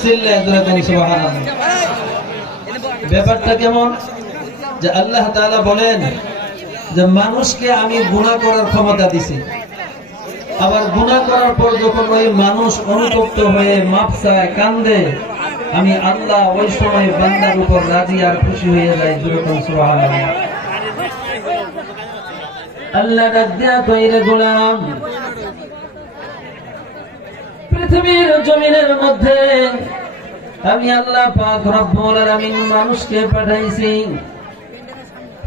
চিল্লায় ধরে কোন সুবহানাল্লাহ। ব্যাপারটা কেমন যে আল্লাহ তাআলা বলেন যে মানুষকে আমি গুনাহ করার ক্ষমতা দিছি, আবার গুনাহ করার পর যখন ওই মানুষ অনুতপ্ত হয়ে মাপ চায়, কান্দে, আমি আল্লাহ ওই সময় বান্দার উপর রাজি আর খুশি হয়ে যাই। যেরকম সুবহানাল্লাহ। আল্লাহ ডাক দিয়া কইরে গোলাম, পৃথিবীর জমিনের মধ্যে আমি আল্লাহ পাক রব্বুল আলামিন মানুষকে পাঠাইছি,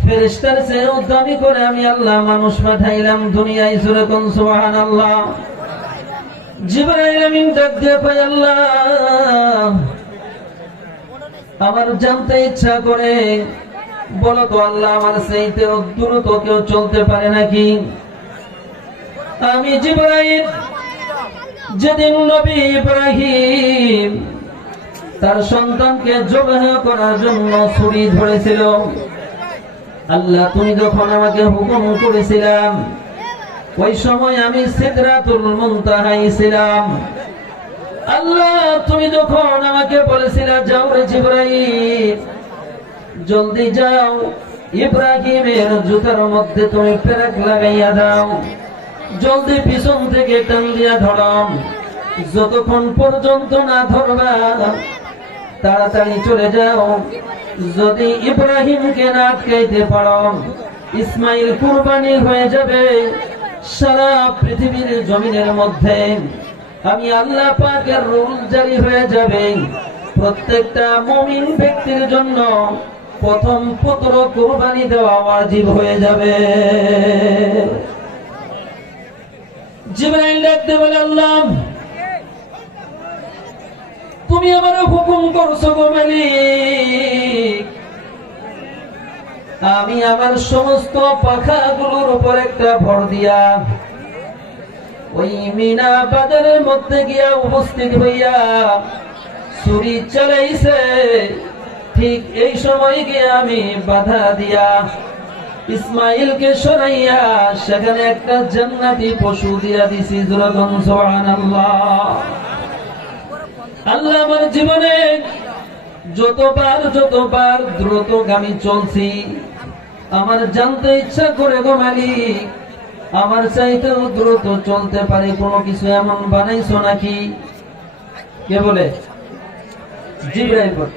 ফেরেশতার চেয়ে দামি করে আমি আল্লাহ মানুষ পাঠাইলাম দুনিয়ায়। যেরকম সুবহানাল্লাহ। জিবরাইল আমিন ডাক দিয়া কয়, আল্লাহ আমার জানতে ইচ্ছা করে, বলো তো আল্লাহ আমার চাইতে দ্রুত কেউ চলতে পারে নাকি? আমি জিবরাইল যেদিন নবী ইব্রাহিম তার সন্তানকে জবাহ করার জন্য ছুরি ধরেছিল, আল্লাহ তুমি যখন আমাকে হুকুম করেছিলাম ওই সময় আমি সিদরাতুল মুনতাহায় ছিলাম। আল্লাহ তুমি যখন আমাকে বলেছিলা যাও রে জিবরাইল জলদি যাও, ইব্রাহিমের জুতার মধ্যে তুমি পেরেক লাগাইয়া দাও, জলদি পিছন থেকে টান দিয়া ধরাম, যতক্ষণ পর্যন্ত না ধরবা তাড়াতাড়ি চলে যাও। যদি ইব্রাহিমকে না আটকাইতে পারো ইসমাইল কুরবানি হয়ে যাবে সারা পৃথিবীর জমিনের মধ্যে। আমি আল্লাহ পাকের রুল জারি হয়ে যাবে, প্রত্যেকটা মুমিন ব্যক্তির জন্য প্রথম পুত্র কুরবানি দেওয়া ওয়াজিব হয়ে যাবে। জিবরাইল ডাকতে বলে, আল্লাহ তুমি আমার হুকুম করছো গো মালিক, আমি আমার সমস্ত পাখাগুলোর উপর একটা ভর দিয়া ওই মিনা বাজারের মধ্যে গিয়া উপস্থিত হইয়া ছুরি চালাইছে, ঠিক এই সময় গিয়ে আমি বাধা দিয়া ইসমাইলকে সরাইয়া সেখানে একটা জান্নাতি পশু দিয়া দিছি। যেরকম সুবহানাল্লাহ। আল্লাহ আমার জীবনে যতবার দ্রুতগামী চলছি, আমার জানতে ইচ্ছা করে গো মালিক আমার চাইতেও দ্রুত চলতে পারে কোনো কিছু এমন বানাইছো নাকি? কে বলে? জিবরাইল বলে।